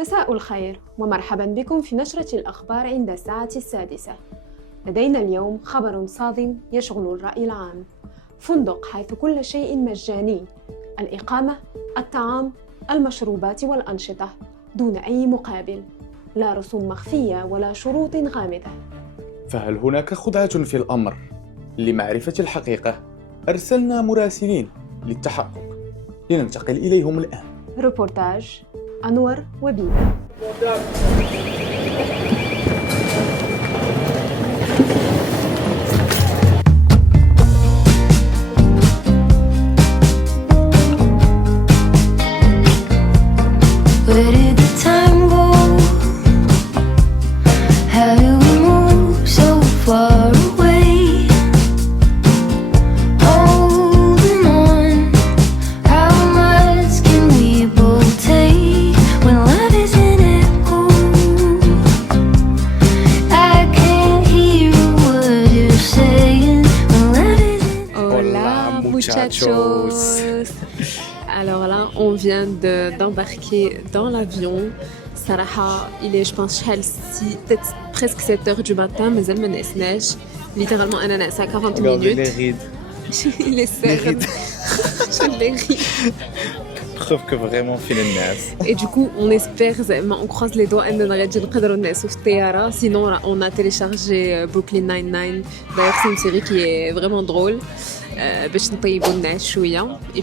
مساء الخير ومرحبا بكم في نشرة الأخبار عند الساعة 6. لدينا اليوم خبر صادم يشغل الرأي العام. فندق حيث كل شيء مجاني: الإقامة، الطعام، المشروبات والأنشطة دون أي مقابل، لا رسوم مخفية ولا شروط غامضة. فهل هناك خدعة في الأمر؟ لمعرفة الحقيقة أرسلنا مراسلين للتحقق، لننتقل إليهم الآن. روبورتاج أنور وبيبة. Where did the time go? How do we move so far away? Holding on, how much can we both take when love is an echo? I can't hear a word you're saying when love is an Hola muchachos. Alors là, on vient d'embarquer dans l'avion. Sarah, il est, je pense, peut-être presque 7 heures du matin, mais elle me neige. Littéralement, elle a 40 minutes. les rides. Il est serre. Je les ris. Preuve que vraiment fait le nas. Et du coup, on espère, on croise les doigts, on va réussir. Sinon, on a téléchargé Brooklyn Nine-Nine. D'ailleurs, c'est une série qui est vraiment drôle. Et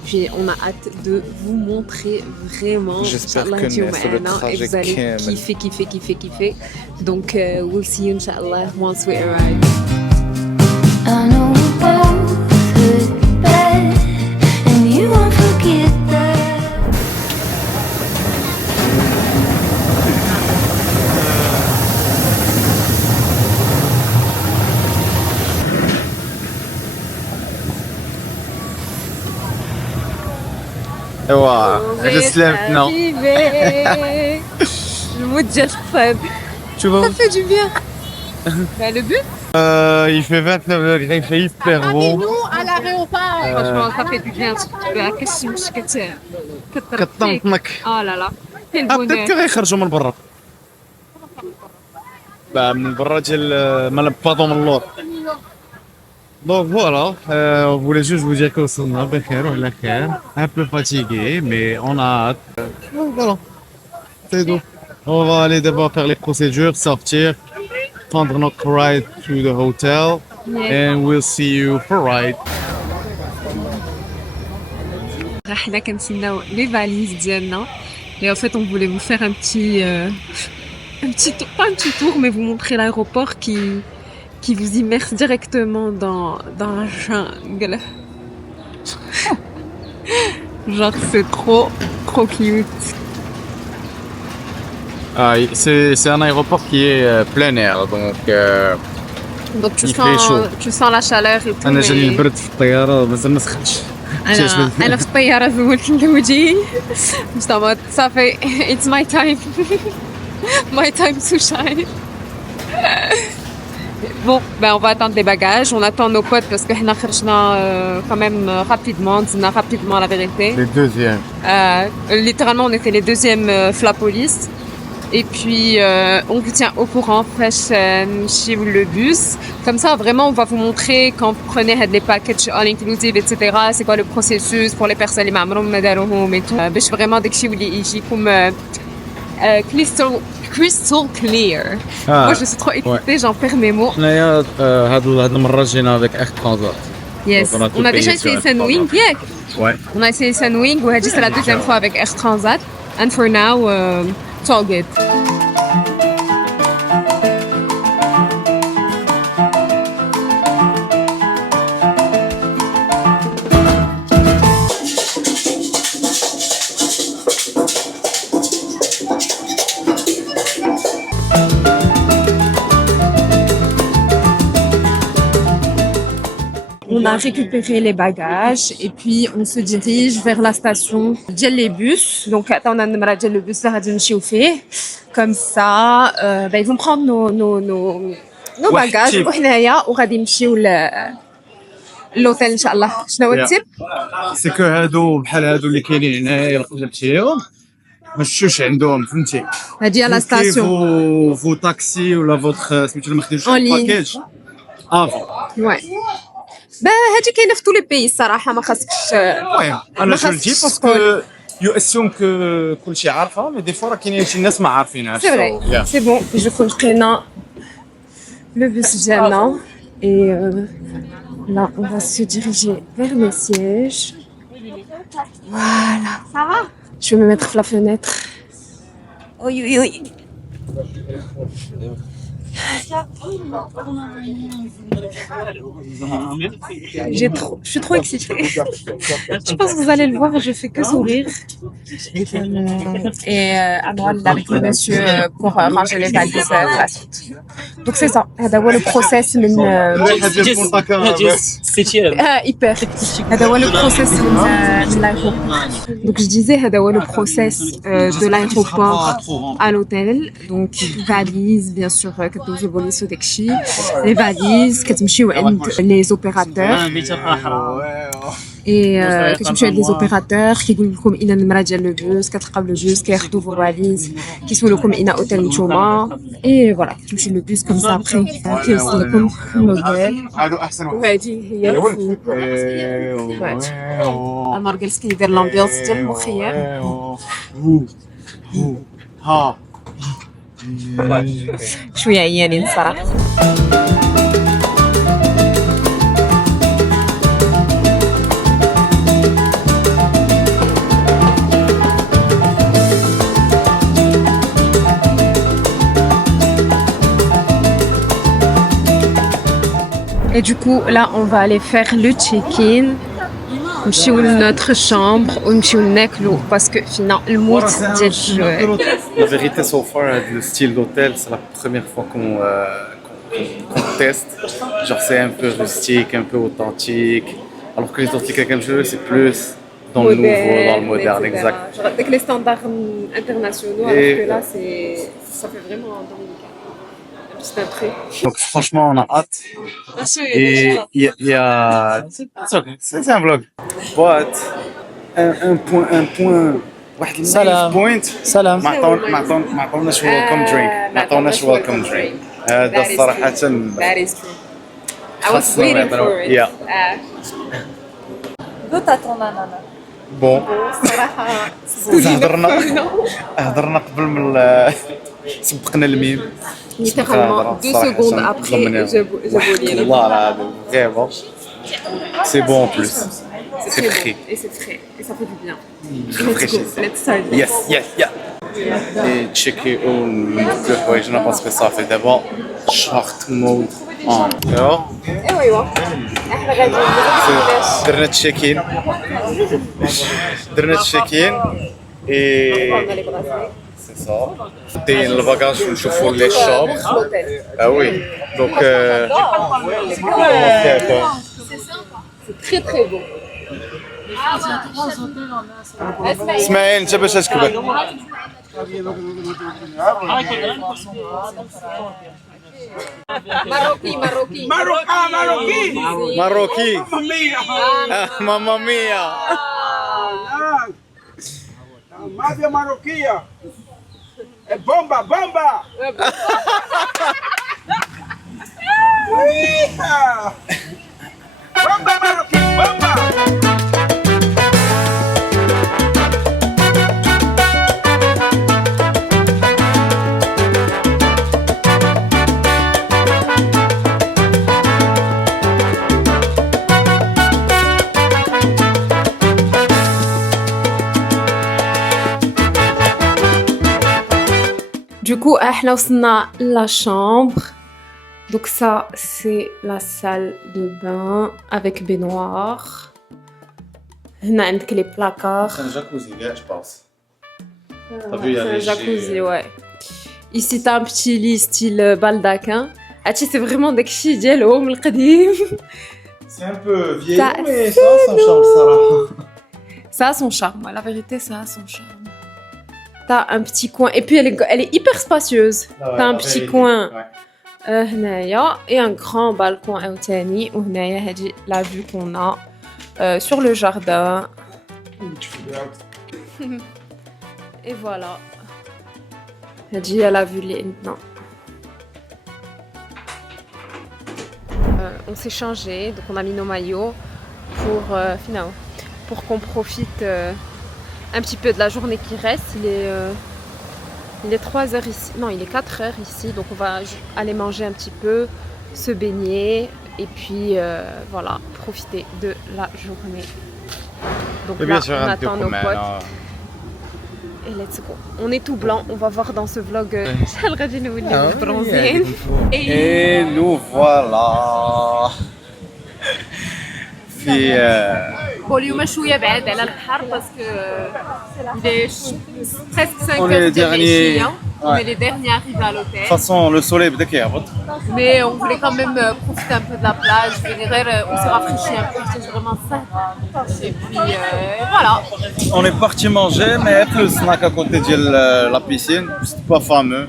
puis on a hâte de vous montrer vraiment. J'espère que le trajet et vous allez kiffer. Donc we'll see you inshallah once we arrive. I know we both hurt bad, and you won't forget that. ايوا هذا سلامتنا. Le mot de Jalfad. Tu vois, Ça fait du bien. Le but il fait 29 degrés, il fait hyper beau. à l'aéroport. Franchement, ça fait du bien. Qu'est-ce que كطنطنك. Oh là là. Quel peut-être bonheur. que غيخرجوا من برا. من برا ديال من الباطو من اللور. Donc voilà, on voulait juste vous dire que on a un peu fatigué, mais on a hâte. Donc voilà, c'est tout. On va aller d'abord faire les procédures, sortir, prendre notre ride to the hotel, and we'll see you for ride. Là, كنتسناو les valises ديالنا. Et en fait, on voulait vous faire un petit pas un petit tour, mais vous montrer l'aéroport qui vous immerse directement dans la jungle. Genre, c'est trop cute. Ah, c'est un aéroport qui est plein air, donc Donc tu sens la chaleur et tout. أنا جاني البرد في الطيارة مازال ما سخنتش. أنا في الطيارة زولت اللوجي مستمر صافي. It's my time. My time to shine. Bon, on va attendre les bagages. On attend nos potes parce que nous sommes quand même rapidement la vérité. Les deuxièmes. Littéralement, on était les deuxièmes la police. Et puis, on vous tient au courant chez le bus. Comme ça, vraiment, on va vous montrer quand vous prenez les packages all inclusive, etc. C'est quoi le processus pour les personnes qui m'ont et tout. Vraiment, dès que je vous dis comme crystal clear. Moi, je suis trop excitée, j'en perds mes mots. هاد المرة جينا avec Air Transat. Yes. On a déjà essayé Sunwing, yeah. Ouais. On a essayé Sunwing, c'est la deuxième fois avec Air Transat. And for now, it's all good. On a récupéré les bagages et puis on se dirige vers la station les bus. Donc attends, on a le bus vers Adjunchioufé. Comme ça, ils vont prendre nos bagages. On va l'hôtel, Inch'Allah. شنو هو التيب؟ سي كو هادو بحال هادو اللي كاينين هنايا القبله ليهم ما شفتوش عندهم فهمتي هادي على ستاسيون فو تاكسي ولا فوتر سميتو ما خدمتش En ligne. باكيج افي وي هادي كاينه في طول لي بيي الصراحه ما خاصكش المهم انا ما جو خاصكش الجي باسكو يو اسيوم كو كلشي عارفه مي دي فوا راه كاينين شي ناس ما عارفينهاش سي فري سي بون جو كون لقينا لو بوس ديالنا اي là on va se diriger vers les sièges voilà ça va je vais me mettre à la fenêtre oui oui oui je suis trop excitée. Je pense que vous allez le voir, je fais que sourire. Et Anoual avec le monsieur pour ranger les valises de la suite. Donc c'est ça. هذا هو le process من hyper. هذا هو le process من l'aéroport. Donc je disais هذا هو le process de l'aéroport à l'hôtel. Donc valises bien sûr كتدوزو البوليس وداكشي. Les valises كتمشيو عند les opérateurs. اي كتمشيو عند لي زوبيراتور كيقول لكم اين النمره ديال لو بوس كتلقاو لو بوس كياخذوا فو فاليز كيسولوكم اين اوتيل نتوما اي فوالا كتمشي لو بوس كوم سا ابخي كيوصلكم للهوتيل هادو احسن واحد وهادي هي عمر جالس كيدير لامبيونس ديال المخيم ها شويه عيانين صراحه Et du coup, là, on va aller faire le check-in. نمشيو لنوتر شامبر ونمشيو ناكلو باسكو فينا الموت ديال الجوع. La vérité, so far, le style d'hôtel, c'est la première fois qu'on teste. Genre, c'est un peu rustique, un peu authentique. Alors que les autres clics c'est plus dans le nouveau, dans le moderne, exact. Avec les standards internationaux, alors que là, ça fait vraiment dominicain. C'est un prix. Donc, franchement, on a hâte. Et il y a... C'est un vlog. But, un point... سلام. point. سلام. ما عطوناش welcome drink. ما عطوناش welcome drink. هذا صراحة That is true. I was waiting for it. Yeah. D'où t'as ton ananas? Bon. صراحة هضرنا قبل من سبقنا الميم. littéralement 2 secondes après j'avoue لينا. والله العظيم vraiment. C'est bon en plus. C'est C'est très frais. bon et c'est frais et ça fait du bien. Rafraîchissant. Let's start. Yes, yes, yeah. Et checker ouais, je pense que ça fait d'abord short mode on. Alors, ايوا احنا غاديين درنا تشيكين et on a les bracelets. c'est ça. T'es le bagage ونشوفوا les chambres. Ah oui. Donc C'est très très beau. اسماعيل انت باش تكبر Marocain. ماروكي ماما ميا Máfia marroquia! É bomba, bomba! Eita! Bomba marroquia, bomba! Du coup, احنا وصلنا la chambre. Donc ça, c'est la salle de bain avec baignoire. هنا عندك les placards. un jacuzzi je pense. C'est un jacuzzi, ouais. Ici, t'as un petit lit style baldaquin. Ati, c'est vraiment داكشي ديالهم القديم. C'est un peu vieillot Ça- mais ça son charme صراحة. Ça a son charme, la vérité, ça a son charme. T'as un petit coin, et puis elle est hyper spacieuse. T'as un petit coin هنايا et un grand balcon عاوتاني وهنايا هادي la vue qu'on a sur le jardin. Et voilà. Hadji, elle a vu les... Non. On s'est changé, donc on a mis nos maillots finalement, pour qu'on profite un petit peu de la journée qui reste. Il est 3 heures ici, non il est 4 heures ici, donc on va aller manger un petit peu, se baigner et puis voilà, profiter de la journée. Donc là, on attend nos potes. Et let's go. On est tout blanc, on va voir dans ce vlog bronzé. Et nous voilà. في Bon, اليوم شوية بعاد على البحر parce que il est presque 5 On est heures les de derniers. Réchillon. On Ouais. est les derniers arrivés à De l'hôtel. toute façon, le soleil بدا كيهبط. Mais on voulait quand même profiter un peu de la plage, venir, on s'est rafraîchi un peu, c'est vraiment ça. Et puis voilà. On est parti manger, mais le snack à côté de la piscine, c'est pas fameux.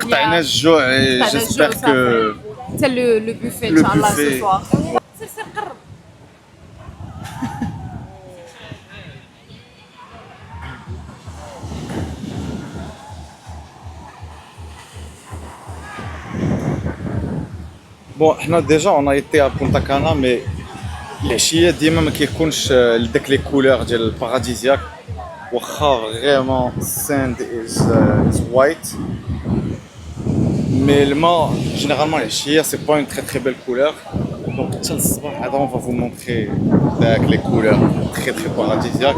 قطعنا الجوع et قطعنا j'espère الجوع que C'est le buffet, Le Inch'Allah, ce buffet. soir. Bon, حنا déjà on a été à Punta Cana, mais العشية ديما ما كيكونش داك لي كولور ديال الباراديزياك. واخا فريمون sand is white, mais الماء généralement العشية c'est pas une très très belle couleur. Donc حتى الصباح هذا on va vous montrer داك les couleurs très très paradisiaques.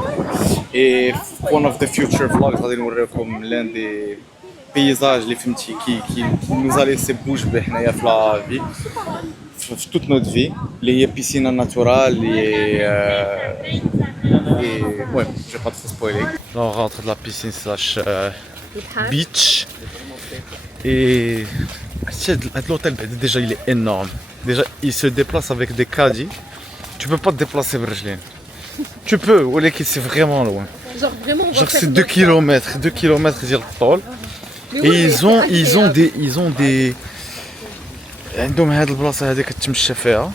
Et one of the future vlogs غادي نوريكم l'un des paysages اللي فهمتي qui nous a laissé bouche bée حنايا في la vie, في toute notre vie, اللي هي piscine naturelle et ouais, je vais pas trop spoiler. Là on rentre de la piscine slash beach et l'hôtel déjà il est énorme. Déjà il se déplace avec des caddies. Tu peux pas te déplacer برجلين. Tu peux, ولكن c'est vraiment loin. Genre vraiment, Genre c'est 2 km ديال الطول. Et ils ont des عندهم هاد البلاصة هادي كتمشى فيها.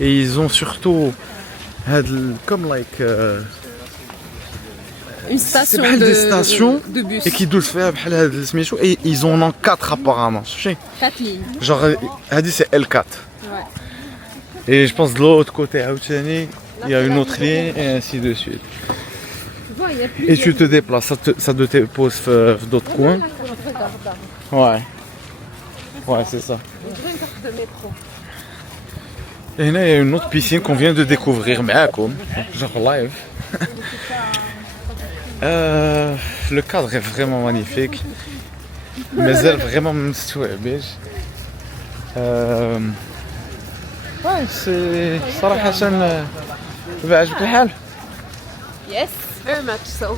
Et ils ont surtout هاد comme like une c'est station بحال des stations de bus. et qui doivent faire بحال هاد سميتو et ils en ont 4 apparemment. شتي 4 lignes. genre هادي c'est L4. Ouais. Et je pense de l'autre côté عاوتاني il y a une autre ligne et ainsi de suite. Tu vois, il y a plus Et tu te déplaces, ça te dépose d'autres coins. Ouais. Ouais, c'est ça. de métro. Et là, il y a une autre piscine qu'on vient de découvrir, معاكم, genre live. Le cadre est vraiment magnifique. مازال vraiment ما مستوعبينش. Ouais, c'est صراحة عجبك الحال. Yes, very much so.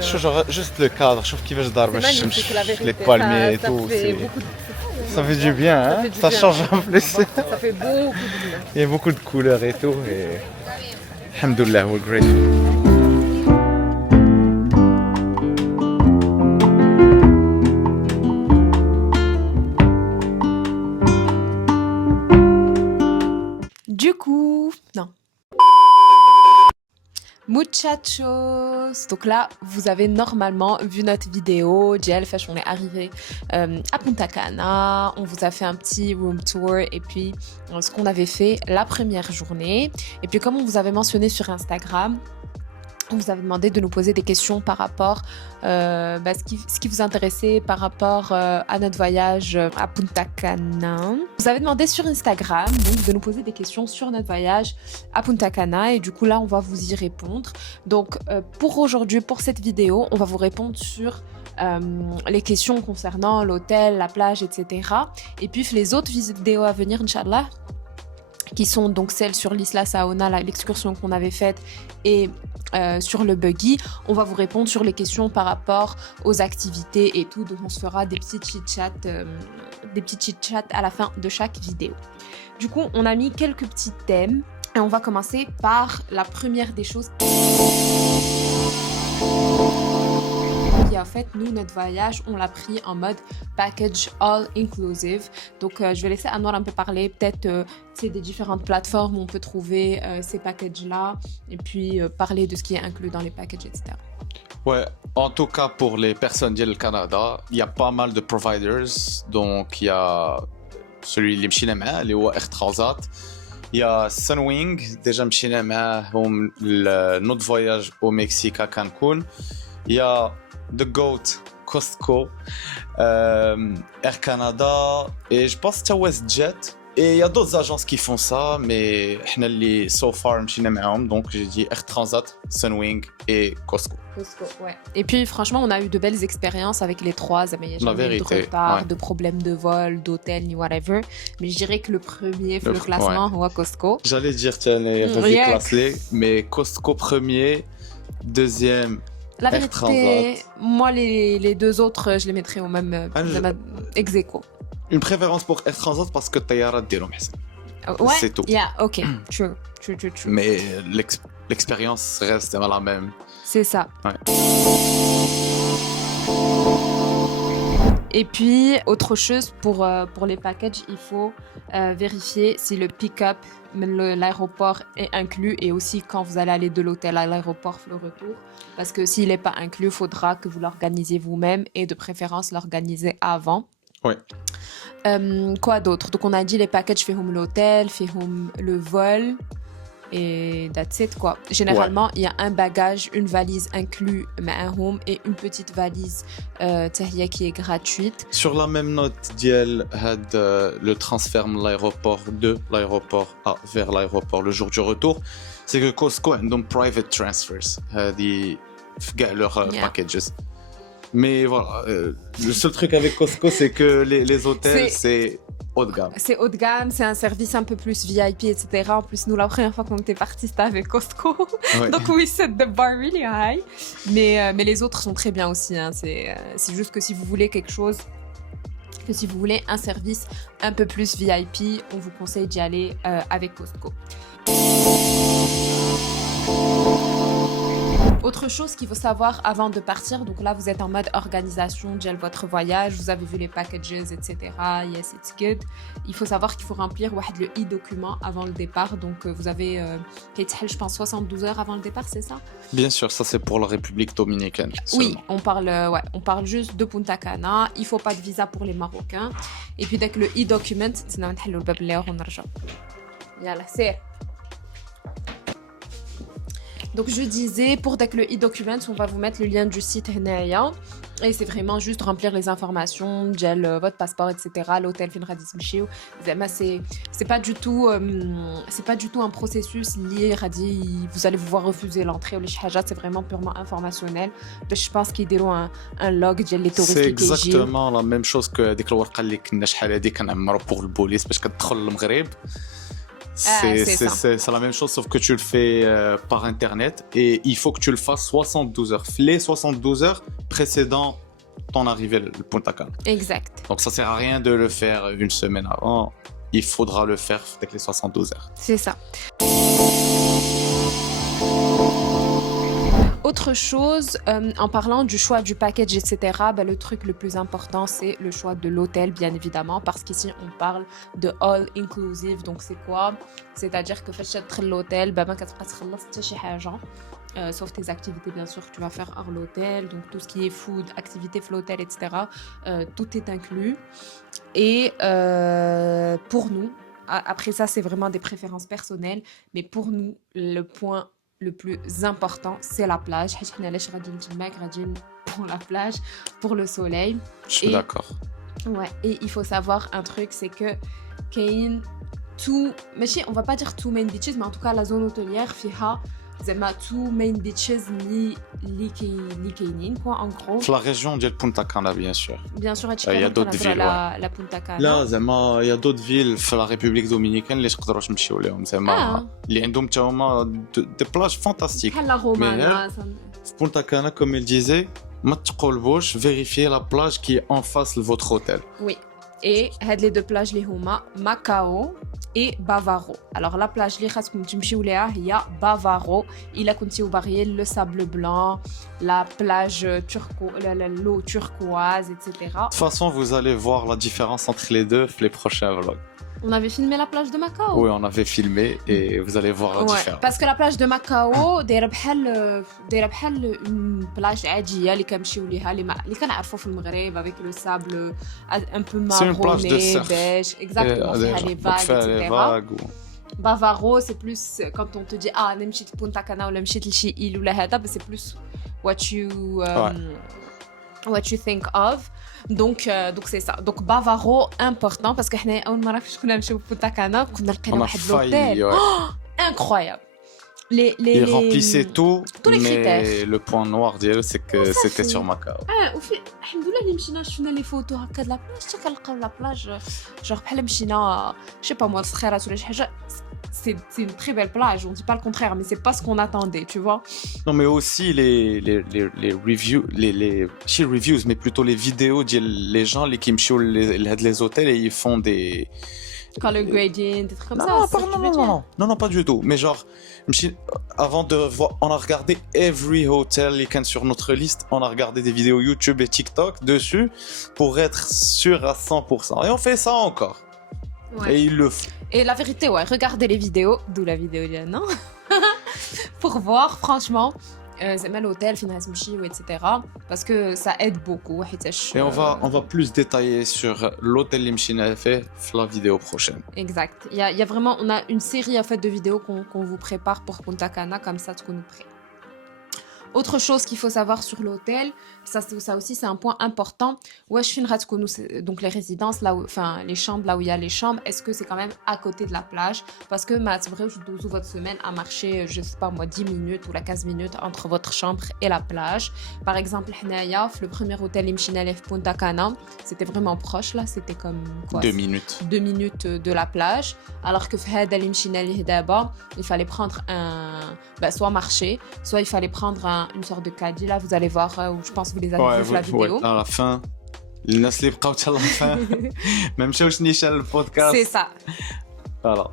شوف genre juste le cadre, شوف كيفاش ضاربة C'est الشمس, magnifique, la vérité. les palmiers et Ça tout. fait c'est- beaucoup de- Ça fait du bien, hein? fait du Ça bien. change en plus. ça fait beaucoup de bien. Il y a beaucoup de couleurs et tout. Et... Alhamdoulilah, we're grateful. Du coup, non. Muchachos, donc là vous avez normalement vu notre vidéo Djel Fesh, on est arrivé à Punta Cana, on vous a fait un petit room tour et puis ce qu'on avait fait la première journée et puis comme on vous avait mentionné sur Instagram, on vous avait demandé de nous poser des questions par rapport ce qui vous intéressait par rapport à notre voyage à Punta Cana. Vous avez demandé sur Instagram donc, de nous poser des questions sur notre voyage à Punta Cana et du coup là on va vous y répondre. Donc pour aujourd'hui, pour cette vidéo, on va vous répondre sur les questions concernant l'hôtel, la plage, etc. Et puis les autres vidéos à venir, Inch'Allah, qui sont donc celles sur l'Isla Saona, l'excursion qu'on avait faite, et sur le buggy, on va vous répondre sur les questions par rapport aux activités et tout, donc on se fera des petits chit-chats à la fin de chaque vidéo. Du coup, on a mis quelques petits thèmes et on va commencer par la première des choses qui a qu'en fait, nous, notre voyage, on l'a pris en mode package all inclusive. Donc, je vais laisser Anwar un peu parler, peut-être, des différentes plateformes où on peut trouver ces packages-là, et puis parler de ce qui est inclus dans les packages, etc. Ouais, en tout cas pour les personnes du Canada, il y a pas mal de providers. Donc il y a celui اللي مشينا معاه اللي هو Air Transat. Il y a Sunwing, déjà مشينا معاهم notre voyage au Mexique à Cancun. Il y a The Goat, Costco, Air Canada et je pense que c'est WestJet. Et il y a d'autres agences qui font ça, mais احنا اللي so far مشينا معاهم. Donc j'ai dit Air Transat, Sunwing et Costco. Costco, ouais. Et puis franchement, on a eu de belles expériences avec les trois. Il n'y a jamais eu de retard, ouais. de problèmes de vol, d'hôtel, ni whatever. Mais je dirais que le premier, le classement, ouais. Costco. J'allais dire, tiens, vas-y, classe-les. Mais Costco premier, deuxième, la Air vérité, Transat. moi, les deux autres, je les mettrais au même ex aequo. Une préférence pour Air Transat parce que Tayara ديرهم حسن. Ouais, c'est tout. Yeah, ok, true. Mais l'expérience reste la même. C'est ça. Ouais. Et puis, autre chose, pour les packages, il faut vérifier si le pick-up, l'aéroport est inclus et aussi quand vous allez aller de l'hôtel à l'aéroport, le retour. Parce que s'il n'est pas inclus, il faudra que vous l'organisiez vous-même et de préférence l'organiser avant. Ouais. Quoi d'autre? Donc, on a dit les packages, fihum l'hôtel, fihum le vol. Et that's it, quoi. Généralement, il y a un bagage, une valise inclus, home et une petite valise qui est gratuite. Sur la même note, Diel had le transfert de l'aéroport vers l'aéroport le jour du retour. C'est que Costco a donc private transfers, leurs packages. Mais voilà, le seul truc avec Costco, c'est que les hôtels, c'est haut de gamme. C'est haut de gamme, c'est un service un peu plus VIP, etc. En plus, nous, la première fois qu'on était partis, c'était avec Costco. Ouais. Donc, we set the bar really high. Mais les autres sont très bien aussi. Hein. C'est juste que si vous voulez quelque chose, que si vous voulez un service un peu plus VIP, on vous conseille d'y aller avec Costco. Autre chose qu'il faut savoir avant de partir, donc là vous êtes en mode organisation de votre voyage, vous avez vu les packages, etc. Yes, it's good. Il faut savoir qu'il faut remplir le e-document avant le départ, donc vous avez, je pense, 72 heures avant le départ, c'est ça? Bien sûr, ça c'est pour la République dominicaine. Oui, on parle juste de Punta Cana, il faut pas de visa pour les Marocains. Et puis dès que le e-document, c'est donc je disais, pour dès que le e-document, on va vous mettre le lien du site Henaya. Et c'est vraiment juste remplir les informations, votre passeport, etc. L'hôtel, c'est pas du tout un processus lié, vous allez vous voir refuser l'entrée ou les chajas, c'est vraiment purement informationnel. Je pense qu'ils diront un log les touristes. C'est exactement la même chose que ديك الورقة اللي كنا شحال هذه كنعمروا pour le police باش كتدخل للمغرب. C'est la même chose, sauf que tu le fais par internet et il faut que tu le fasses 72 heures. Les 72 heures précédant ton arrivée à Punta Cana. Exact. Donc ça sert à rien de le faire une semaine avant. Il faudra le faire avec les 72 heures. C'est ça. Autre chose, en parlant du choix du package, etc., le truc le plus important, c'est le choix de l'hôtel, bien évidemment, parce qu'ici, on parle de all inclusive. Donc, c'est quoi? C'est-à-dire que faites l'hôtel, sauf tes activités, bien sûr, que tu vas faire hors l'hôtel. Donc, tout ce qui est food, activités l'hôtel, etc., tout est inclus. Et pour nous, après ça, c'est vraiment des préférences personnelles, mais pour nous, le point le plus important, c'est la plage. Pour la plage, pour le soleil. Je suis d'accord. Ouais, et il faut savoir un truc, c'est que on va pas dire tout main beaches, mais en tout cas, la zone hôtelière, fiha, زعما two main beaches اللي كاينين quoi en gros. في la région de Punta Cana, bien sûr. Bien sûr, il y a d'autres villes. La Punta Cana. لا زعما il y a d'autres villes في la République dominicaine اللي تقدروا تمشيو لهم زعما اللي عندهم حتى هما دي بلاج فانتاستيك. بحال لا رومانا. في Punta Cana, comme il disait, ما تقلبوش, vérifiez la plage qui est en face de votre hôtel. Oui. et هاد les deux plages اللي هما Macao et Bavaro. Alors la plage اللي خاصكم تمشيو ليها هي Bavaro. إلا كنتيو باغيين le sable blanc, la plage l'eau turquoise, etc. De toute façon, vous allez voir la différence entre les deux les prochains vlogs. On avait filmé la plage de Macao. Oui, on avait filmé et vous allez voir la Ouais, différence. parce que la plage de Macao دايره بحال une plage عاديه اللي كنمشيو ليها اللي كنعرفوا في المغرب avec le sable un peu C'est une plage de marronné, surf. beige, exactement, فيها les Donc, vagues, faire les etc. vagues ou- Bavaro, c'est plus quand on te dit انا مشيت لبونتا كانا ولا مشيت لشي île ولا هذا, c'est plus what you think of. Donc c'est ça. Donc Bavaro important parce que حنا اول مره فاش كنا نمشيو لبونتا كانا كنا لقينا On a واحد failli, لوتيل ouais. incroyable. Il remplissait tous les mais critères. le point noir d'elle, c'est que Ça, c'était c'est- sur Macao. وفي الحمد لله اللي مشينا شفنا لي فوتو هكا د لا بلاج حتى كنلقاو لا بلاج جوغ بحال مشينا شي با موا الصخيرات ولا شي حاجه. C'est une très belle plage, on dit pas le contraire, mais c'est pas ce qu'on attendait, tu vois. Non, mais aussi les reviews, chez reviews, mais plutôt les vidéos, les gens qui me chient les hôtels et ils font des. Color gradient, des trucs comme Non, ça. non, c'est ce que je veux dire. non, pas du tout. Mais genre, avant de voir, on a regardé every hotel sur notre liste. On a regardé des vidéos YouTube et TikTok dessus pour être sûr à 100%. Et on fait ça encore. Ouais. Et ils le font. Et la vérité, ouais, regardez les vidéos, d'où la vidéo Diane, non pour voir, franchement, زعما l'hôtel, فين غتمشيو, etc. Parce que ça aide beaucoup. Et on va plus détailler sur l'hôtel Limchina fait la vidéo prochaine. Exact. Il y a vraiment, on a une série en fait de vidéos qu'on vous prépare pour Punta Cana, comme ça, tout nous prêt. Autre chose qu'il faut savoir sur l'hôtel, ça aussi c'est un point important. Wesh fin ghatkounou, donc les résidences là où, enfin les chambres là où il y a les chambres, est-ce que c'est quand même à côté de la plage? Parce que ma vrai je dois votre semaine à marcher, je sais pas moi 10 minutes ou la 15 minutes entre votre chambre et la plage. Par exemple, Hnaya, le premier hôtel Imchinalef Punta Cana, c'était vraiment proche là, c'était comme quoi 2 minutes. 2 minutes de la plage, alors que Fahad Al-Imchinali d'abord, il fallait prendre soit marcher, soit il fallait prendre une sorte de caddie. Là, vous allez voir, où je pense que vous les avez vu la vidéo. À la fin, الناس اللي بقاو حتى la fin ما مشاوش نيشان البودكاست. C'est ça. Voilà.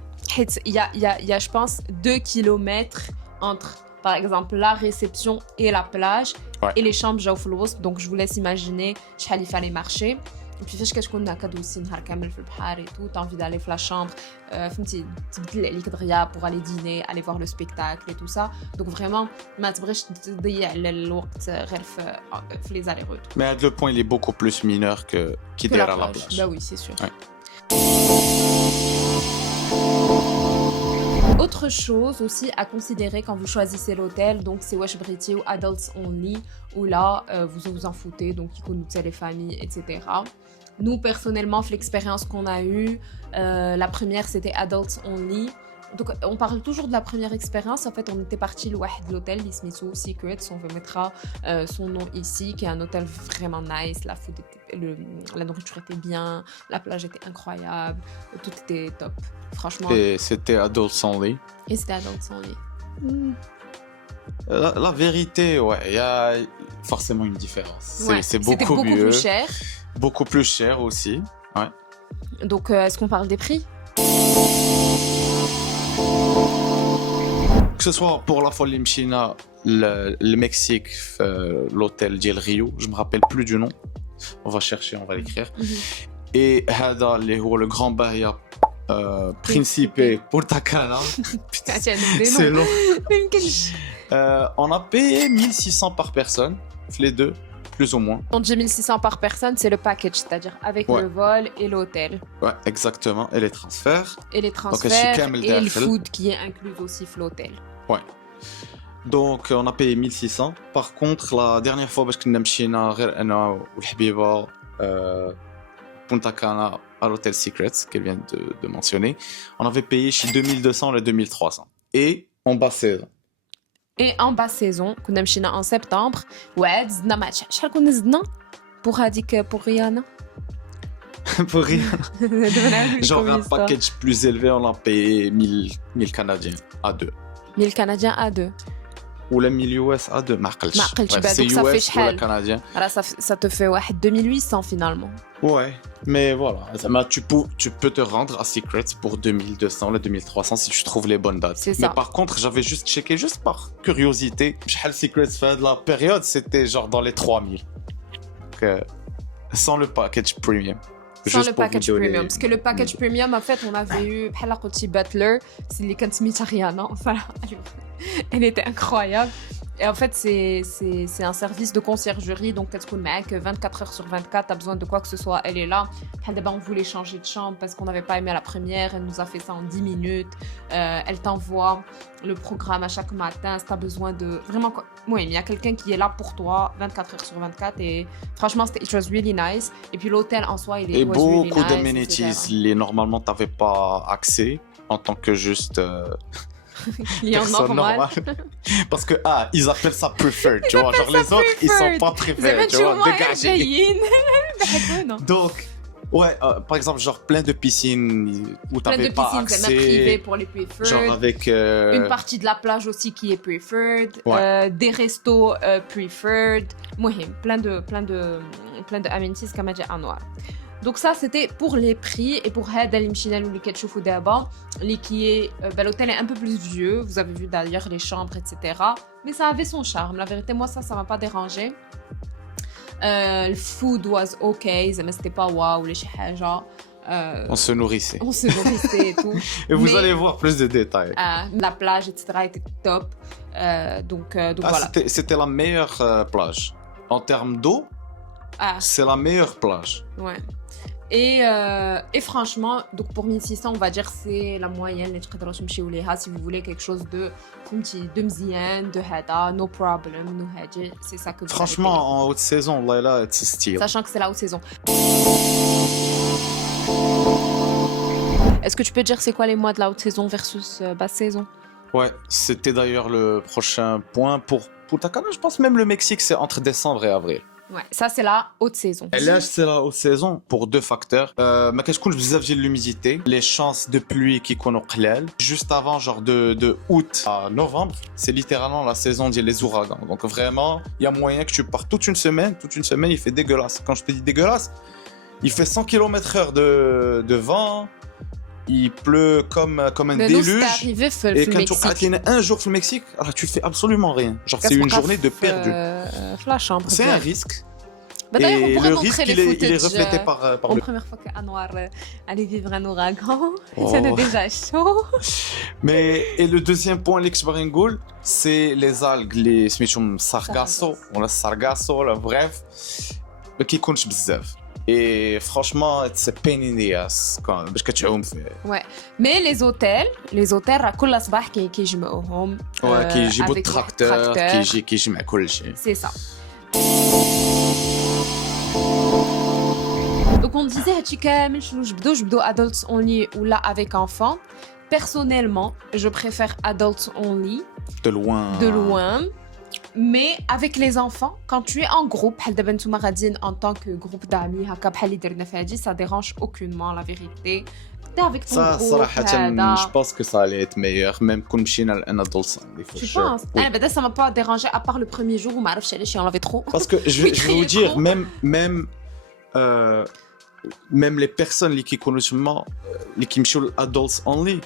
Il y a, je pense, 2 kilomètres entre, par exemple, la réception et la plage, Ouais. et les chambres جاو في الوسط. Donc, je vous laisse imaginer شحال il fallait marcher. Et puis فاش كتكون هكا دوزتي نهار كامل في البحر et tout, t'as envie d'aller في la chambre, فهمتي تبدل عليك دغيا pour aller dîner, aller voir le spectacle et tout ça. Donc vraiment ما تبغيش تضيع الوقت غير في les allers retours. Mais le point, il est beaucoup plus mineur qui Que la derrière la plage. plage. Bah oui, c'est sûr. Ouais. Autre chose aussi à considérer quand vous choisissez l'hôtel, donc c'est Wesh Briti ou Adults Only, où là vous vous en foutez, donc ils connaissent les familles, etc. Nous personnellement, l'expérience qu'on a eue, la première c'était Adults Only. Donc on parle toujours de la première expérience. En fait, on était parti de l'hôtel Ismisu Secrets, on vous mettra son nom ici, qui est un hôtel vraiment nice. La food la nourriture était bien, la plage était incroyable, tout était top, franchement. Et c'était Adults Only. Et c'était Adults Only. La vérité, ouais, il y a forcément une différence. Ouais, C'est c'était beaucoup mieux. plus cher. Beaucoup plus cher aussi. Ouais. Donc, est-ce qu'on parle des prix? Que ce soit pour la folie Mchina, le Mexique, l'hôtel Diel Rio, je me rappelle plus du nom. On va chercher, on va l'écrire. Et Hada, le grand bahia Principe Punta Cana. Putain, c'est long. On a payé 1600 par personne, les deux, plus ou moins. On dit 1600 par personne, c'est le package, c'est-à-dire avec Ouais. le vol et l'hôtel. Ouais, exactement. Et les transferts. Et les transferts et le food qui est inclus aussi dans l'hôtel. Ouais. Donc on a payé 1600. Par contre, la dernière fois parce que nous مشينا غير انا والحبيبه Punta Cana à l'hôtel Secrets qu'elle vient de mentionner, on avait payé chez 2200 et 2300 et en basse saison. Et en basse saison, كنا مشينا en septembre. Ouais, زدنا مع شحال كنا زدنا pour هذيك pour Rihanna. Pour rien. Genre un package plus élevé, on a payé 1000 Canadiens à deux. 1000 Canadiens à deux. ولا 1000 يو اس ا 2 ما عقلتش. ما عقلتش Bref, بعد، c'est donc ça fait US ولا شحال؟ canadien. Alors ça te fait واحد 2800 finalement. Ouais, mais voilà, tu peux te rendre à Secrets pour 2200 ou 2300 si tu trouves les bonnes dates. C'est Mais ça. par contre, j'avais juste checké, juste par curiosité, شحال Secrets fin de la période, c'était genre dans les 3000. Donc, sans le package premium. Sans Juste le pour vous package donner- premium. Parce que le package premium, en fait, on avait eu بحال قلتي Butler, c'est اللي كانت سميتها Rihanna. Enfin, elle était incroyable. Et en fait, c'est un service de conciergerie. Donc, qu'est-ce qu'on met 24 heures sur 24, tu as besoin de quoi que ce soit, elle est là. On voulait changer de chambre parce qu'on n'avait pas aimé la première. Elle nous a fait ça en 10 minutes. Elle t'envoie le programme à chaque matin si tu as besoin de... Vraiment, oui, il y a quelqu'un qui est là pour toi 24 heures sur 24. Et franchement, it was really nice. Et puis, l'hôtel en soi, il Et was really beaucoup nice, d'amenities, etc. les normalement t'avais pas accès en tant que juste Client personne normal. normale. Parce que ils appellent ça preferred, tu vois, genre les autres ils sont pas préférés, tu vois, dégagés. Dégagés. Donc ouais, par exemple genre plein de piscines où Plein t'avais de pas piscines, c'est même privé accès, pour les preferred. genre avec Une partie de la plage aussi qui est preferred. Ouais. Des restos preferred. Mohim, plein de amenities comme j'ai en noir. Donc ça c'était pour les prix et pour هذا اللي مشينا له اللي كتشوفوا دابا اللي qui est l'hôtel est un peu plus vieux, vous avez vu d'ailleurs les chambres etc. Mais ça avait son charme, la vérité moi ça m'a pas dérangé. Le food was okay, mais c'était pas waouh ولا شي حاجه. on se nourrissait. On se nourrissait et tout. Et vous Mais- allez voir plus de détails. La plage, etc. était top. Donc voilà. C'était la meilleure plage. En termes d'eau, c'est la meilleure plage. Ouais. Et franchement, donc pour 1600, on va dire c'est la moyenne. Si vous voulez quelque chose de mzien, de hada, no problem, no hadji, c'est ça que vous Franchement, allez en haute saison, là, c'est style. payer. Sachant que c'est la haute saison. Est-ce que tu peux dire c'est quoi les mois de la haute saison versus basse saison? Ouais, c'était d'ailleurs le prochain point pour Punta Cana. Je pense même le Mexique, c'est entre décembre et avril. Ouais, ça c'est la haute saison. Et là, c'est la haute saison pour deux facteurs. ما كتكونش بزاف ديال l'humidité, les chances de pluie qui كيكونوا قلال. Juste avant, genre de août à novembre, c'est littéralement la saison des ouragans. Donc vraiment, il y a moyen que tu pars toute une semaine, il fait dégueulasse. Quand je te dis dégueulasse, il fait 100 km/h de vent, il pleut comme un Mais nous, c'est déluge. arrivé في Et quand tu Mexique. as un jour au Mexique, alors tu fais absolument rien. Genre c'est une journée de perdu. La chambre. C'est un risque. Bah, d'ailleurs, on Et pourrait le montrer risque, les il est footages, reflété par La le... première fois qu'Anwar allait vivre un ouragan, Oh. ça a déjà chaud. Mais et le deuxième point, l'expérience, c'est les algues, les sargasso, ou la sargasso, là, bref, qui comptent bzaf. Et franchement, c'est pain in the ass quand باش كتعوم فيه. Ouais. Mais les hôtels, à كل صباح كيجمعوهم. كيجيبوا avec التراكتور tracteurs. كيجمع كل شيء. C'est ça. Donc on disait هادشي كامل شنو جبدو adults only ou là avec enfants. Personnellement, je préfère adults only De loin. de loin. Mais avec les enfants, quand tu es en groupe, بحال دابا نتوما غاديين en tant que groupe d'amis هكا بحال اللي درنا في هادي, ça dérange aucunement la vérité. T'es avec ton Ça, groupe صراحة, هذا. je pense que ça allait être meilleur, même كون مشينا لأن adults. Tu penses? Oui. Ah, ben, ça m'a pas dérangé à part le premier jour où معرفتش علاش on l'avait trop. Parce que je vais vous crier dire, trop. même les personnes qui connaissent qui me show adults only,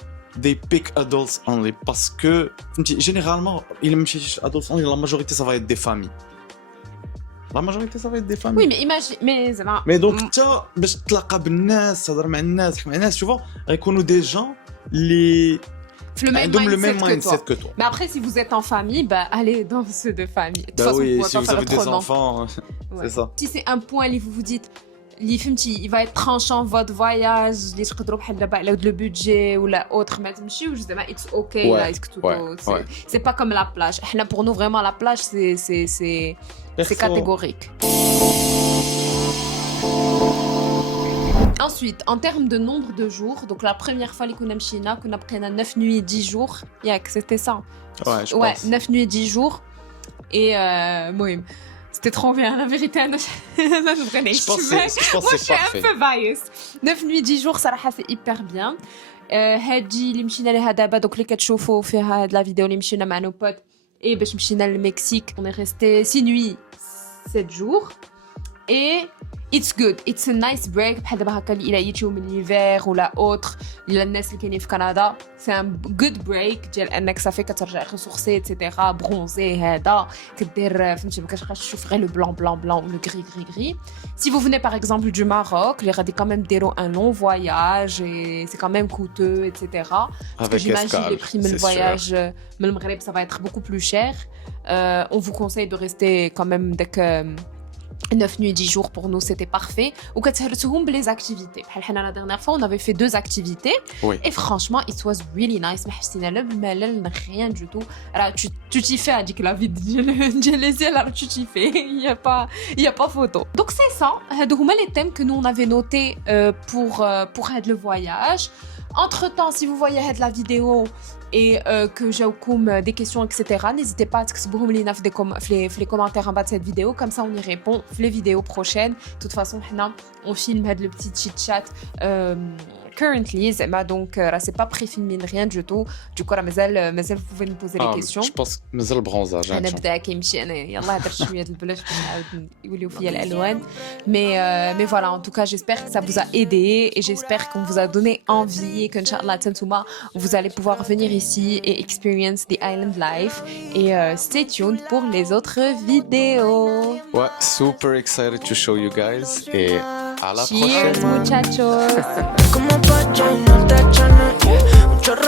they pick adults only parce que généralement, adults only, la majorité ça va être des familles. La majorité ça va être des familles. Oui, mais imagine, mais زعما Mais donc, tu باش تلاقى بالناس تهضر مع الناس تحكي مع الناس, tu vois, غيكونوا des gens اللي le même عندهم le même mindset mindset que toi. que toi. Mais après, si vous êtes en famille, bah allez dans ceux de famille. De toute Bah façon, oui, vous pouvez si pas vous faire avez des autrement. enfants, Ouais. c'est ça. Si c'est un point où vous vous dites il va être tranchant votre voyage, اللي تقدروا بحال دابا على le budget ou la autre ما تمشيوش زعما it's okay Ouais, là يسكتوا ouais, ouais. c'est pas comme la plage. احنا pour nous vraiment la plage c'est Perso- catégorique. Ensuite, en termes de nombre de jours, donc la première fois اللي كنا مشينا كنا بقينا 9 nuits 10 jours. Yac, c'était ça. Ouais, je Ouais, pense. 9 nuits 10 jours. Et مهم. C'était trop bien, la vérité. Je Je pense que Moi, je c'est suis un parfait. peu biased. 9 nuits 10 jours, صراحة c'est hyper bien. هادي اللي مشينا لها دابا دوك اللي كتشوفوا فيها هاد لا فيديو اللي مشينا مع نو بوت Et باش مشينا للمكسيك on est resté 6 nuits 7 jours et it's good it's a nice break بحال دابا هكا اللي الى يجيو من l'hiver ولا autre الا الناس اللي كاينين في كندا c'est un good break ديال انك صافي كترجع ريسورسي ايتترا برونزي هذا كدير فهمتي ما كتبقاش تشوف غير لو بلان بلان بلان و لو غري غري غري si vous venez par exemple du Maroc les غادي quand même ديروا un long voyage et c'est quand même coûteux etc parce que Avec j'imagine escale, les prix de c'est voyage من المغرب ça va être beaucoup plus cher on vous conseille de rester quand même داك 9 nuits, 10 jours pour nous, c'était parfait. Ou quand les activités. La dernière fois, on avait fait 2 activités. Oui. Et franchement, it was really nice. Rien du tout. Alors, tu t'y fais, a dit que la vie de les alors tu t'y fais. Il n'y a pas photo. Donc, c'est ça. C'est les thèmes que nous, on avait notés pour le voyage. Entre-temps, si vous voyez la vidéo et que j'ai des questions, etc., n'hésitez pas à تكتبوهم لينا في les commentaires en bas de cette vidéo. Comme ça, on y répond في les vidéos prochaines. De toute façon, on filme le petit chit-chat currently, donc c'est pas préfilmé rien du tout. Du coup, مازال vous pouvez nous poser les questions. Je pense مازال البرونزاج. انا بدا كيمشي انا يلاه درت شويه د البلاش نعاود يوليو فيا الالوان mais voilà en tout cas j'espère que ça vous a aidé et j'espère qu'on vous a donné envie et que inchallah tantuma vous allez pouvoir venir ici et experience the island life et stay tuned pour les autres vidéos. Ouais, super excited to show you guys et à la Cheers prochaine. muchachos. Como pa' llenarte, chana, yeah. Un chorro